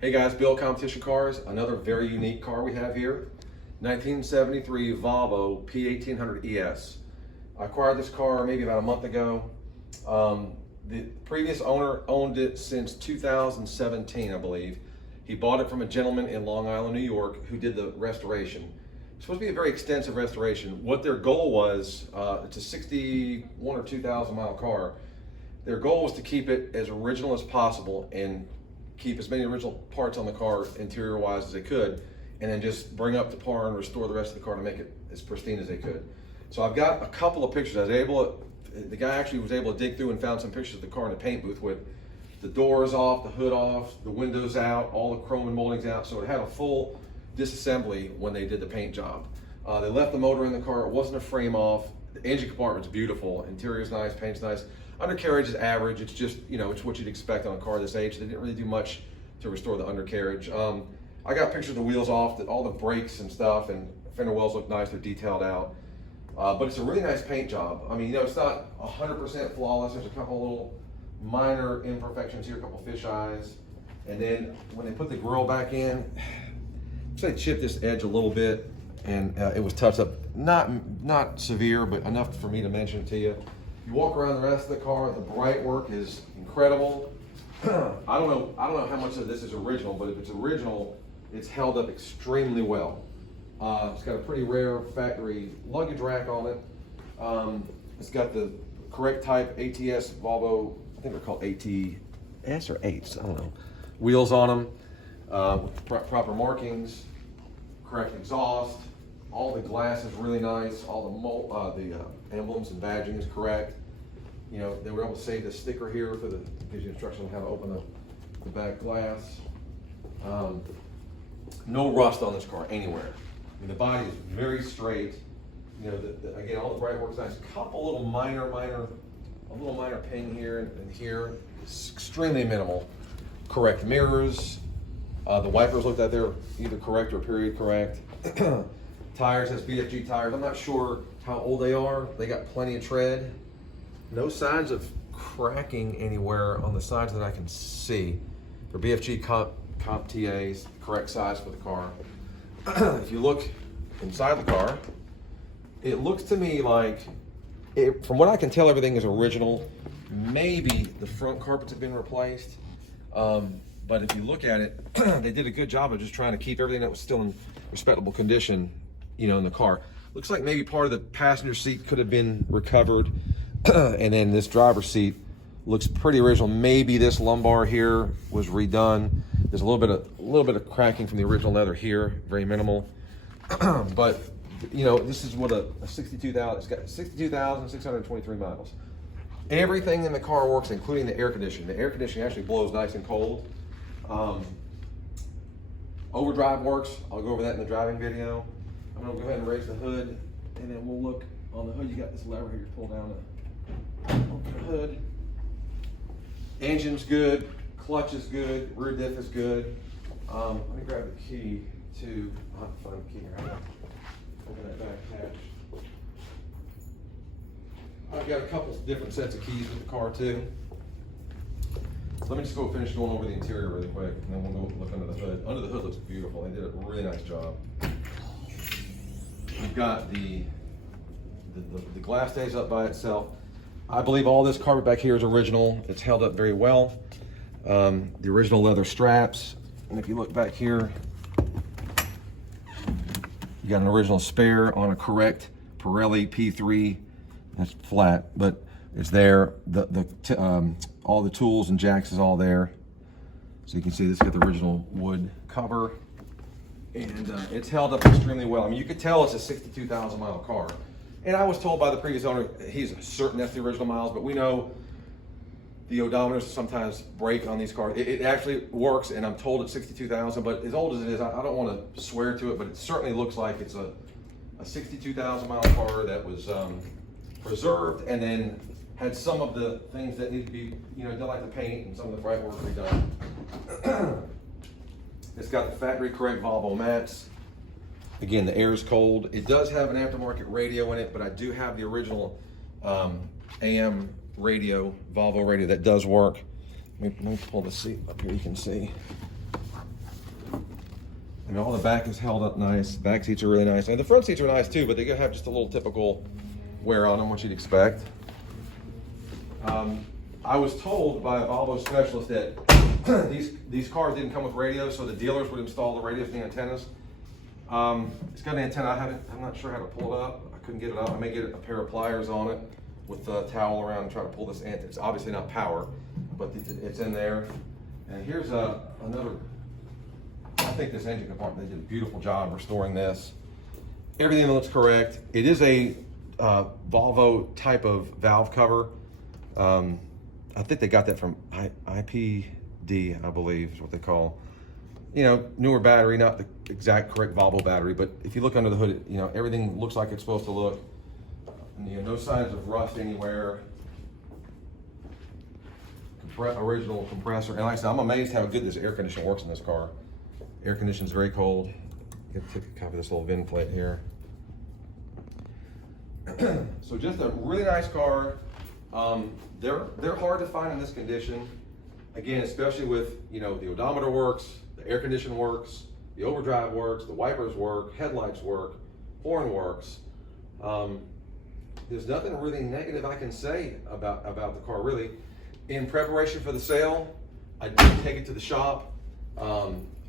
Hey guys, Bill Competition Cars, another very unique car we have here. 1973 Volvo P1800 ES. I acquired this car maybe about a month ago. The previous owner owned it since 2017, I believe. He bought it from a gentleman in Long Island, New York, who did the restoration. It's supposed to be a very extensive restoration. What their goal was, it's a 61 or 2,000 mile car. Their goal was to keep it as original as possible and keep as many original parts on the car interior wise as they could, and then just bring up to par and restore the rest of the car to make it as pristine as they could. So I've got a couple of pictures. The guy actually was able to dig through and found some pictures of the car in the paint booth with the doors off, the hood off, the windows out, all the chrome and moldings out. So it had a full disassembly when they did the paint job. They left the motor in the car. It wasn't a frame off. The engine compartment's beautiful. Interior's nice, paint's nice. Undercarriage is average. It's just, it's what you'd expect on a car this age. They didn't really do much to restore the undercarriage. I got pictures of the wheels off, all the brakes and stuff, and fender wells look nice. They're detailed out. But it's a really nice paint job. I mean, it's not 100% flawless. There's a couple little minor imperfections here, a couple fish eyes. And then when they put the grille back in, so they chipped this edge a little bit, and it was touched up. Not severe, but enough for me to mention it to you. You walk around the rest of the car, the bright work is incredible. I don't know how much of this is original, but if it's original, it's held up extremely well. It's got a pretty rare factory luggage rack on it. It's got the correct type ATS Volvo, I think they're called ATS or 8s, I don't know. Wheels on them, with proper markings, correct exhaust. All the glass is really nice. All the emblems and badging is correct. They were able to save the sticker here gives you instructions on how to open the back glass. No rust on this car anywhere. I mean, the body is very straight. Again, all the bright work's nice. A couple little minor ping here and here. It's extremely minimal. Correct mirrors. The wipers looked like they're either correct or period correct. Tires has BFG tires. I'm not sure how old they are. They got plenty of tread. No signs of cracking anywhere on the sides that I can see. They're BFG comp TAs, correct size for the car. If you look inside the car, it looks to me like, from what I can tell, everything is original. Maybe the front carpets have been replaced. But if you look at it, they did a good job of just trying to keep everything that was still in respectable condition, in the car. Looks like maybe part of the passenger seat could have been recovered. And then this driver's seat looks pretty original. Maybe this lumbar here was redone. There's a little bit of cracking from the original leather here, very minimal. But this is what a 62,000. It's got 62,623 miles. Everything in the car works, including the air conditioning. The air conditioning actually blows nice and cold. Overdrive works. I'll go over that in the driving video. I'm gonna go ahead and raise the hood, and then we'll look on the hood. You got this lever here to pull down the hood. Engine's good, clutch is good, rear diff is good. Let me grab the key to, I'll have to find the key here. Open that back hatch. I've got a couple different sets of keys with the car too. So let me just go finish going over the interior really quick, and then we'll go look under the hood. Under the hood looks beautiful. They did a really nice job. You've got the glass stays up by itself. I believe all this carpet back here is original. It's held up very well. The original leather straps. And if you look back here, you got an original spare on a correct Pirelli P3. That's flat, but it's there. All the tools and jacks is all there. So you can see this got the original wood cover. And it's held up extremely well. I mean, you could tell it's a 62,000 mile car. And I was told by the previous owner, he's certain that's the original miles, but we know the odometers sometimes break on these cars. It actually works, and I'm told it's 62,000, but as old as it is, I don't want to swear to it, but it certainly looks like it's a 62,000 mile car that was preserved and then had some of the things that need to be, done, like the paint and some of the bright work redone. It's got the factory correct Volvo mats. Again, the air is cold. It does have an aftermarket radio in it, but I do have the original AM radio, Volvo radio, that does work. Let me pull the seat up here, you can see. I mean, all the back is held up nice. Back seats are really nice. And the front seats are nice too, but they have just a little typical wear on them, what you'd expect. I was told by a Volvo specialist that these cars didn't come with radios, so the dealers would install the radios and the antennas. It's got an antenna. I'm not sure how to pull it up. I couldn't get it up. I may get a pair of pliers on it with a towel around and try to pull this antenna. It's obviously not power, but it's in there. And here's another. I think this engine compartment, they did a beautiful job restoring this. Everything looks correct. It is a Volvo type of valve cover. I think they got that from IPD, I believe is what they call. You know, newer battery, not the exact correct Volvo battery, but if you look under the hood, you know, everything looks like it's supposed to look. And, you know, no signs of rust anywhere. Original compressor. And like I said, I'm amazed how good this air conditioner works in this car. Air conditioning is very cold. Get to take a copy of this little VIN plate here. So just a really nice car. They're hard to find in this condition. Again, especially with, you know, the odometer works, the air condition works, the overdrive works, the wipers work, headlights work, horn works. There's nothing really negative I can say about the car, really. In preparation for the sale, I did take it to the shop.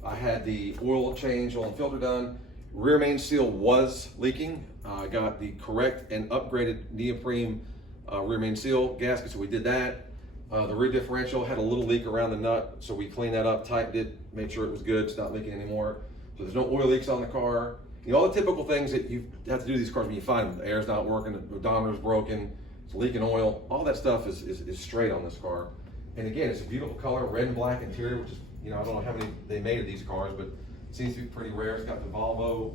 I had the oil change, oil and filter done. Rear main seal was leaking. I got the correct and upgraded neoprene rear main seal gasket, so we did that. The rear differential had a little leak around the nut, so we cleaned that up, tightened it, made sure it was good, it's not leaking anymore. So there's no oil leaks on the car. You know, all the typical things that you have to do to these cars when you find them. The air's not working, the odometer's broken, it's leaking oil. All that stuff is straight on this car. And again, it's a beautiful color, red and black interior, which is, you know, I don't know how many they made of these cars, but it seems to be pretty rare. It's got the Volvo,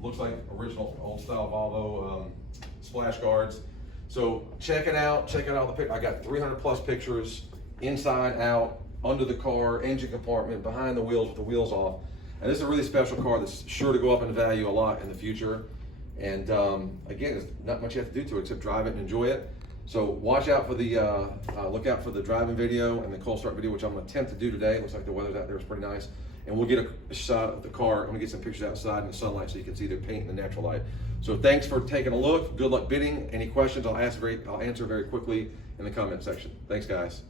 looks like original old style Volvo splash guards. So check it out the picture. I got 300 plus pictures, inside, out, under the car, engine compartment, behind the wheels with the wheels off. And this is a really special car that's sure to go up in value a lot in the future. And again, there's not much you have to do to it except drive it and enjoy it. So watch out for the, look out for the driving video and the cold start video, which I'm gonna attempt to do today. It looks like the weather's out there is pretty nice. And we'll get a shot of the car. I'm gonna get some pictures outside in the sunlight so you can see the paint in the natural light. So thanks for taking a look. Good luck bidding. Any questions, I'll answer very quickly in the comment section. Thanks, guys.